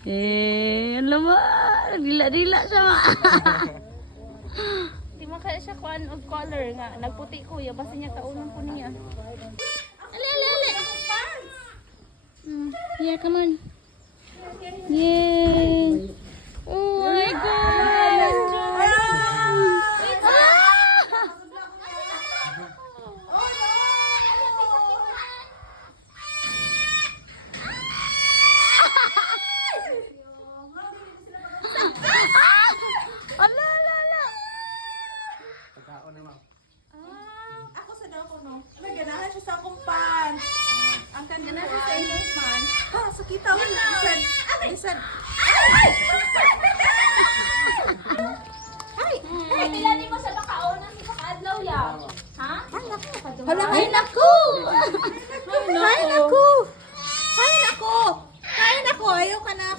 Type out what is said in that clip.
Alam mo, dila-dila sama. Di man kaya siya kuan og color nga. Nagputi kuya basta niya kaunon ko niya. Ale. Yeah, come on. Yay. Oh my God. Ako sa daw ko no. Naganahan siya sa akong pants. Ang kanya siya sa imong pants. Ha, sakita mo na. Listen. Ay, bilani mo sa bakaonan si Bakaadlaw ya. Ha? Hala, ay naku!